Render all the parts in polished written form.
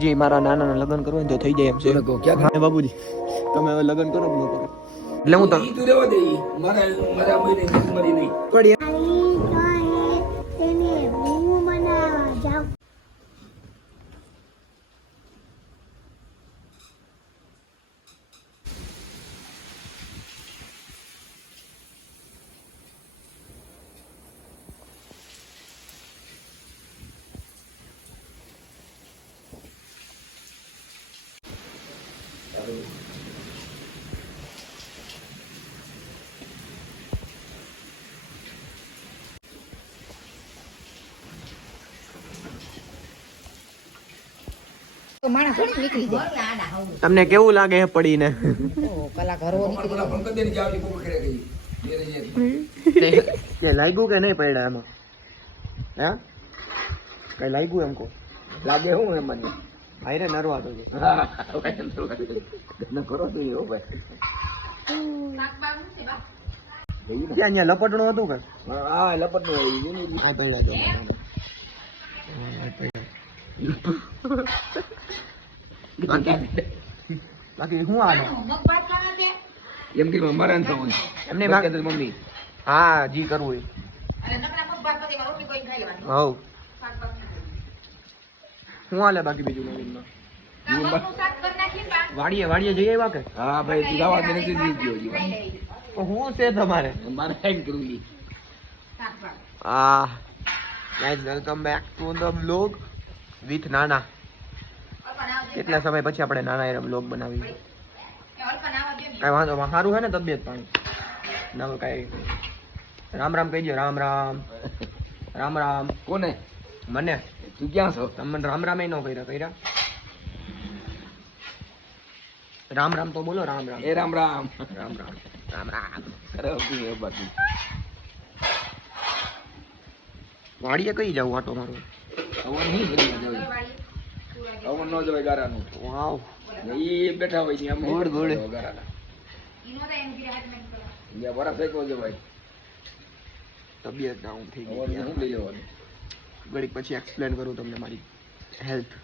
હજી મારા નાના લગ્ન કરવા તો થઈ જાય એમ છે. હા બાબુજી તમે હવે લગ્ન કરો ન કરો એટલે હું તો તમને કેવું લાગે હે પડીને? કે લાગ્યું કે નહીં પડ્યા એમાં? હે કઈ લાગ્યું એમ કો? લાગે હું એમ મને ભાઈ રે નરવા તો કરો તો એવો ભાઈ ત્યાં લપટણું હતું કે? હા લપટણું આ પડ્યા બાકી શું આને એમ કે મરણ થવું એમને મમ્મી હા જી કરવું હવ શું હાલે બાકી બીજું નવીનમાં વાડીએ જઈ આવ્યા કે? હા ભાઈ તું જવા દે નથી ગયો હું છે તમારે મારે હેન્ડ કરવું guys welcome back to the blog with નાના. કેટલા સમય પછી આપણે નાના એનો બ્લોગ બનાવી. કઈ વાંધો સારું છે ને તબિયત પાણી? ના કઈ રામ રામ કહી દો. રામ રામ રામ રામ કોને? મને. તું ક્યાં છો? તમને રામ રામ ન કર્યા રામ રામ તો બોલો. રામ રામ. એ રામ રામ રામ રામ રામ રામ. વાડીએ કઈ જાવ આટો મારો? અવન નો જવાય ગારાનું. વાવ ઈ બેઠા હોય છે આમ ગોળ ગોળ ગારાના યા વરા ફેંકો જવાય. તબિયત ડાઉન થઈ ગઈ. હું લઈ લેવાનું ઘડીક પછી એક્સપ્લેન કરું તમને મારી health.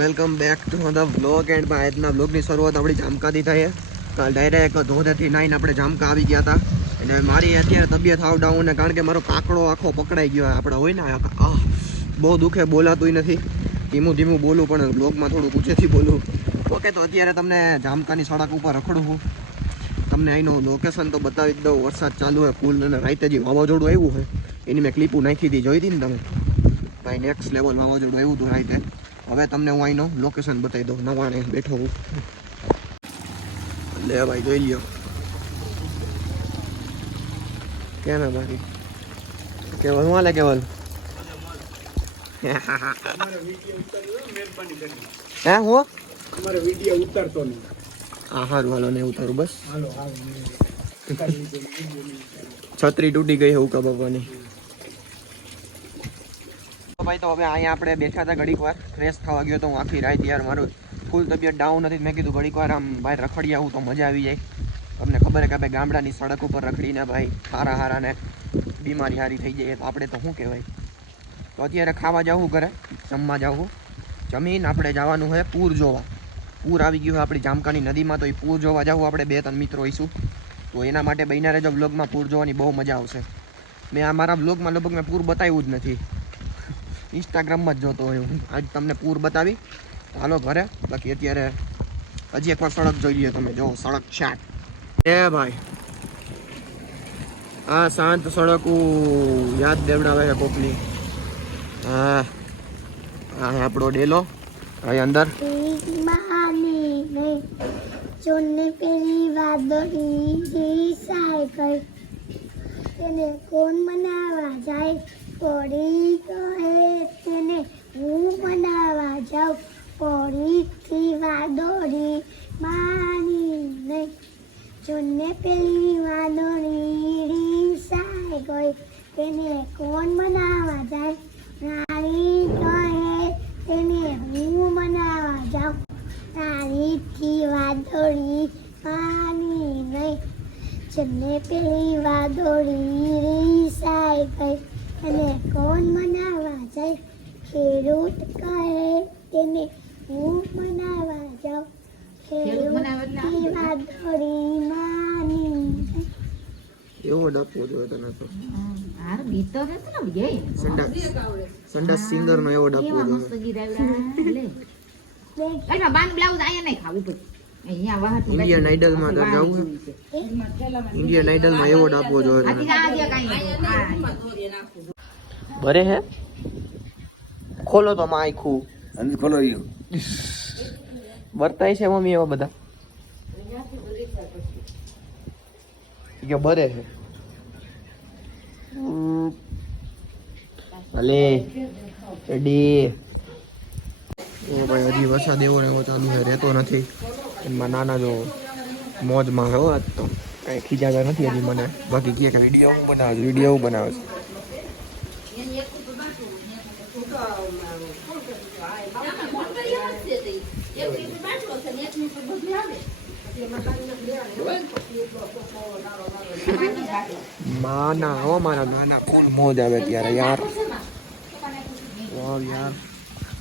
Welcome back to the vlog and આજના વ્લોગની શરૂઆત આપણી જામકાથી થાય. કાલ ડાયરેક્ટ ધોધેથી નાઈને આપણે જામકા આવી ગયા હતા અને મારી અત્યારે તબિયત હાવ ડાઉન કારણ કે મારો કાકડો આખો પકડાઈ ગયો. આપણે હોય ને બહુ દુખે, બોલાતું નથી. ધીમું ધીમું બોલું પણ બ્લોગમાં થોડું ઊંચેથી બોલું. ઓકે તો અત્યારે તમને જામકાની સડક ઉપર રખડું છું. તમને અહીંનું લોકેશન તો બતાવી જ દઉં. વરસાદ ચાલુ હોય ફૂલ અને રાતે જે વાવાઝોડું આવ્યું હોય એની મેં ક્લિપું નાખી હતી, જોઈ હતી ને તમે ભાઈ? નેક્સ્ટ લેવલ વાવાઝોડું આવ્યું હતું રાતે. હવે તમને હું અહીંનો લોકેશન બતાવી દઉં. નવાણે બેઠો હું. લે ભાઈ જોઈ લ્યો. કેમ હે બાકી? કેવલ હું હાલે કેવલ? હે હું અમારે વિડિયો ઉતારતો નહીં. હા હારું હાલો ને ઉતારું બસ. છત્રી તૂટી ગઈ એવું કા બાબાની. ભાઈ તો હવે અહીંયા આપણે બેઠા હતા ઘડીક વાર ફ્રેશ થવા ગયો તો હું આખી રાત યાર મારું ફૂલ તબિયત ડાઉન હતી. મેં કીધું ઘડીક વાર આમ બહાર રખડી આવું તો મજા આવી જાય. તમને ખબર છે કે આપણે ગામડાની સડક ઉપર રખડીને ભાઈ હારાને બીમારી હારી થઈ જાય તો આપણે તો શું કહેવાય. તો અત્યારે ખાવા જવું ઘરે જમવા જવું. જમીન આપણે જવાનું હોય પૂર જોવા. પૂર આવી ગયું આપણી જામકાની નદીમાં તો એ પૂર જોવા જવું. આપણે 2-3 મિત્રો હોઈશું તો એના માટે બન્યા રહેજો. બ્લોગમાં પૂર જોવાની બહુ મજા આવશે. મેં આ મારા બ્લોગમાં લગભગ મેં પૂર બતાવ્યું જ નથી. ઇન્સ્ટાગ્રામમાં જ જોતો હોય હું. આજ તમને પૂર બતાવી. હાલો ઘરે. બાકી અત્યારે હજી એકવાર સડક જોઈ લઈએ તમે. જો સડક શાટ એ ભાઈ આ શાંત સડક યાદ દેવડાવે છે કોકની. હા હા આપણો ડેલો અહીં અંદર. ચોને પેલી વાદળી સાયકલ તેને કોણ મનાવા જાય? પડી કહે તેને હું મનાવા જાઉં. પડીથી વાદળી માની નહીં. ચોને પેલી વાદળી સાયકલ તેને કોણ મનાવા જાય? રાણી કહે તેને હું મનાવા જાઉં. રાણીથી વાદળી માની નહીં. ચોને પેલી વાદળી સાયકલ તેને કોણ મનાવા ખેડૂત કહે તેને હું મનાવા જાઉં ખેડૂતની વાદળીમાં નીંદે. એવો ડફો જોયો તને તો હાર ગીત તો છે ને બે સંડાસ સિંગર નો એવો ડફો કેવા જોયો. મસ્ત ગીત આવ્યા લે એના બાન બ્લાઉઝ આયા નહીં ખાવું પછી અહીંયા વાહટ ઇન્ડિયન આઈડલ માં તાર જાવું છે? ઇન્ડિયન આઈડલ માં એવો ડફો જોયો તને. આજી આજે કાઈ ભરે હે ખોલો તો માં આખું અંદર ખોલો યો વર્તાય છે મમ્મી એવા બધા કે ભરે છે ભલે રેડી. ઓ ભાઈ હજી વરસાદ એવો ને એવો ચાલુ છે, રહેતો નથી. એમાં નાના જો મોજમાં હો આજ તો કાંઈ ખીજાતા નથી હજી મને. બાકી કહે કે વિડીયો હું બનાવે છે, વિડીયો હું બનાવે છે. માના હો મારા નાના કોણ મોજ આવે ત્યારે યાર. વાવ યાર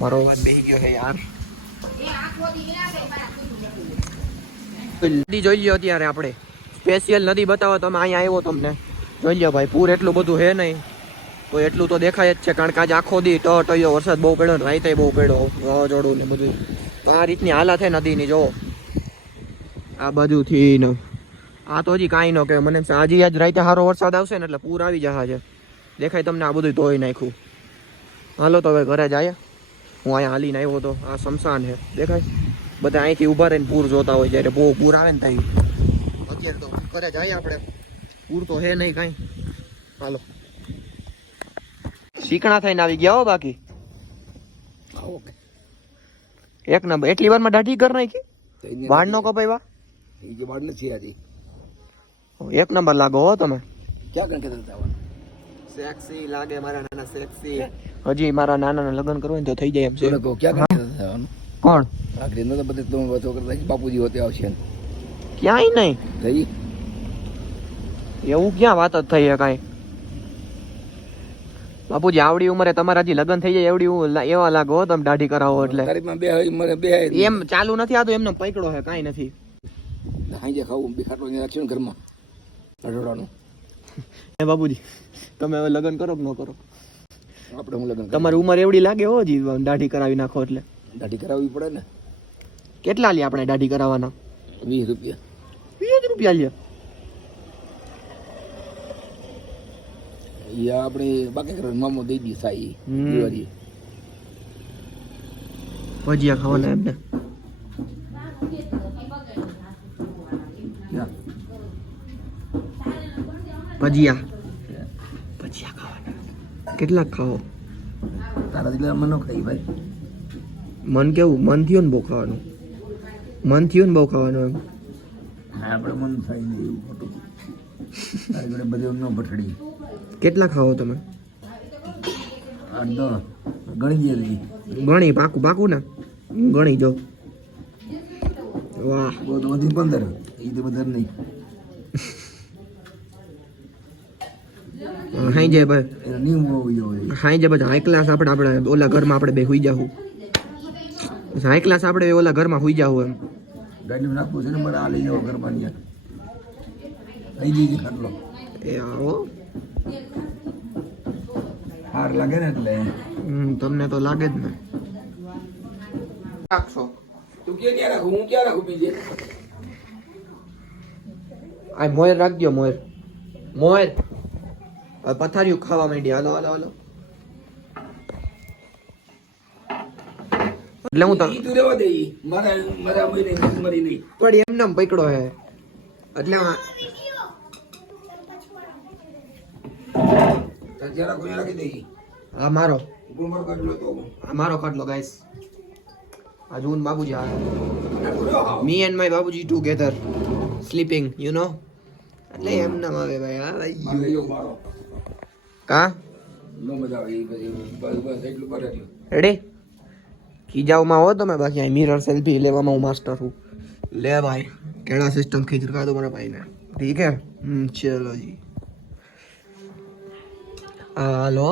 મારો અવાજ બેહી ગયો છે યાર. નદી જોઈ લ્યો અત્યારે આપણે સ્પેશિયલ નદી બતાવો તમે અહીંયા આવ્યો તમને જોઈ લ્યો ભાઈ. પૂર એટલું બધું હે નહીં તો એટલું તો દેખાય જ છે, કારણ કે આજે આખો દી ટયો વરસાદ બહુ પડ્યો ને રાતે બહુ પડ્યો વાવાઝોડું ને બધું. તો આ રીતની હાલત છે નદીની. જો આ બાજુથી ને આ તો હજી કાંઈ ન કહેવાય. મને એમ છે આજે આજ રાતે સારો વરસાદ આવશે ને એટલે પૂર આવી જશે. દેખાય તમને આ બધું ધોઈ નાખ્યું. હાલો તો હવે ઘરે જાય. હું અહીંયા હાલીને આવ્યો હતો. આ શમશાન છે દેખાય. બધા અહીંથી ઊભા રહીને પૂર જોતા હોય જ્યારે બહુ પૂર આવે ને ત્યાં. અત્યારે તો ઘરે જાય આપણે. પૂર તો હે નહીં કાંઈ. હાલો શીકણા થઈને આવી ગયા હો. બાકી એક નંબર. એટલી વારમાં દાઢી કર નાખી? વાળ નો કપાવ્યા? એ જે બાળ નથી આજી એક નંબર લાગો હો તમે. ક્યાં કણ કહેતા હતા સેક્સી લાગે મારા નાના સેક્સી. હજી મારા નાના લગ્ન કરવું તો થઈ જાય એમ છે. કહો ક્યાં કણ કહેતા હતા કોણ? આખરી નતો બધે તમે વાતો કરતા બાપુજી હોતે આવશે ક્યાંય નહીં. થઈ એવું ક્યાં વાત જ થઈ છે કાંઈ? બાપુજી આવડી ઉંમરે તમારા હજી લગ્ન થઈ જાય એવડી એવા લાગો હો તમે દાઢી કરાવો એટલે. તારીખમાં બે હોય મને બે એમ ચાલુ નથી આતો એમને પકડો છે કાંઈ નથી. હાઈ ખાવું બે ખાટલો રાખશું ને ઘરમાં અઢોડાનું. હે બાપુજી તમે હવે લગ્ન કરો કે ન કરો? આપણે હું લગ્ન તમારી ઉંમર એવડી લાગે હો હજી દાઢી કરાવી નાખો એટલે. દાઢી કરાવવી પડે ને. કેટલા લે આપણે દાઢી કરાવવાના? 20 રૂપિયા. 20 રૂપિયા લે? એ આપણે બાકી કરવાનું મામો દઈ દી સાઈ દિવાળી. ભજીયા ખાવાના એમને? ભજીયા ખાવાના. કેટલાક ખાઓ? તારા દિલા મનો ખાઈ ભાઈ. મન કેવું? મન થયું ને બહુ ખાવાનું? મન થયું ને બહુ ખાવાનું એમ? હા આપણે મન થાય ને એવું ખોટું. તારી જોડે બધે ન પઠડી. કેટલા ખાઓ તમે? 8-10 ગણી દે. ગણી પાકું પાકું ને ગણી જો. વાહ બહુ તો વધી 15 એ તો વધારે નહીં. હાઈ જાય ભાઈ. એનો નિયમ હોવો જોઈએ. હાઈ જાય પછી હાઈ ક્લાસ આપણે ઓલા ઘરમાં આપણે બે હુઈ જાવું. હાઈ ક્લાસ આપણે ઓલા ઘરમાં હુઈ જાવું એમ. ગાડીમાં નાખવું છે ને મારે આ લઈ જાવ ઘરમાં ત્યાં લઈ જઈએ ખાટલો. એ આવો. હાર લાગે ને એટલે તમને તો લાગે જ ને. રાખશો તું ક્યાં રાખું હું ક્યાં રાખું બીજે. આ મોર રાખજો. મોર મોર પથારીઓ ખાવા માંડી. હાલો હાલો હાલો. એટલે હું તો ઈ તું રહેવા દે. મારા મારા મહિને મરી નહીં. પણ એમને પકડો હે એટલે તાર જરા કોઈ રાખી દે. આ મારો ઉપર મારો કાઢલો તો આ મારો ખાટલો ગાઈસ. આ જૂન Babuji me and my Babuji together sleeping you know. એટલે એમને આવે ભાઈ. આ મારે યો મારો કા નો મજા આવે. પછી બસ એટલું કરે છે. રેડી ખીજાવમાં હો તમે. બાકી આ મિરર સેલ્ફી લેવામાં હું માસ્ટર છું. લે ભાઈ કેળા સિસ્ટમ ખીંચ રખા દો મારા ભાઈ ને. ઠીક है चलो जी. हेलो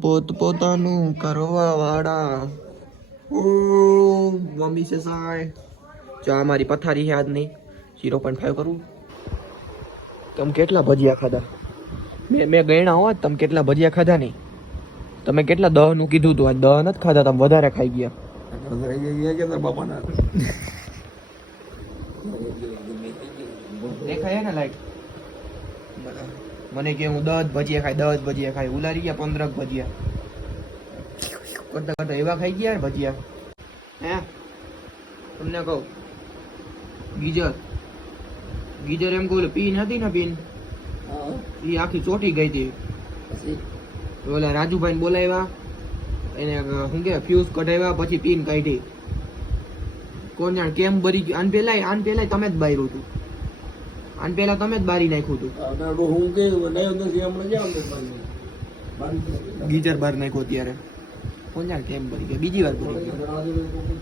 પોતપોતાનું કરવા વાળા ઓ મમ્મી છે સાય ચા મારી પથારી યાદ નહીં 0.5 કરું તમે કેટલા ભજીયા ખાધા મેં ગયણા હોત તમે કેટલા ભજીયા ખાધા નહીં તમે કેટલા 10 નું કીધું તું આ 10 નથી ખાધા તમે વધારે ખાઈ ગયા બાપાના દેખાય ને લાઈક મને કે હું 10 ભજીયા ખાઈ ઉલારી ગયા 15 ભજીયા કરતા એવા ખાઈ ગયા ભજીયા હે તમને કહું ગીજર એમ કહું પીન હતી ને પીન એ આખી ચોટી ગઈ હતી ઓલા રાજુભાઈ બોલાવ્યા એને શું કે ફ્યુઝ કઢાવ્યા પછી પીન કાઢી કોણ જાણ કેમ ભરી ગયું આન પેલા તમે જ બાર્યું હતું આન પેલા તમે જ બારી નાખ્યું હતું ગીજર બાર નાખ્યો ત્યારે કોણ જાણ કેમ ભરી ગયા બીજી વાર ભરી ગયા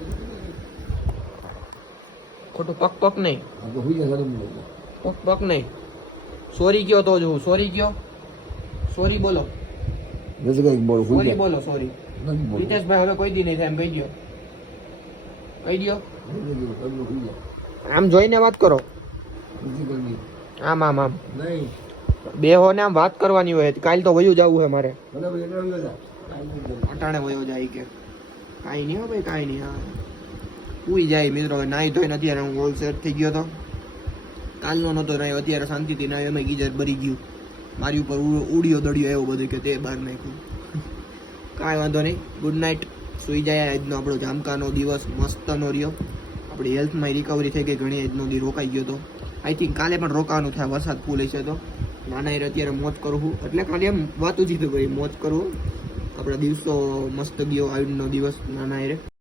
ખોટું પક નહીં પક નહીં સોરી કયો તો જોઉં સોરી કયો સોરી બોલો સોરી બોલો સોરી રીતેશભાઈ હવે કોઈ દી નહીં થાય એમ કહી દો આમ જોઈને વાત કરો આમ બે હો ને આમ વાત કરવાની હોય કાલ તો વયું જવું છે મારે અટાણે વયો જાય કે કાંઈ નહીં હો ભાઈ કાંઈ નહીં હા ઉઈ જાય મિત્રો નાઈ ધોઈને અત્યારે હું ઓલ સેટ થઈ ગયો હતો કાલનો નહોતો રહ્યો અત્યારે શાંતિથી નાયો એમાં ગીજર ભરી ગયું મારી ઉપર ઉડ્યો દડ્યો એવો બધું કે તે બહાર નાખ્યું કાંઈ વાંધો નહીં ગુડ નાઇટ સુઈ જાય આજનો આપણો જામકાનો દિવસ મસ્તનો રહ્યો આપણી હેલ્થમાં રિકવરી થઈ ગઈ ઘણી આજનો દી રોકાઈ ગયો હતો આઈ થિંક કાલે પણ રોકાવાનું થાય વરસાદ ફૂલ હશે તો નાના અત્યારે મોજ કરું એટલે ખાલી એમ વાતું જીધું કરી મોજ કરવું આપણા દિવસો મસ્ત ગયો આજનો દિવસ નાના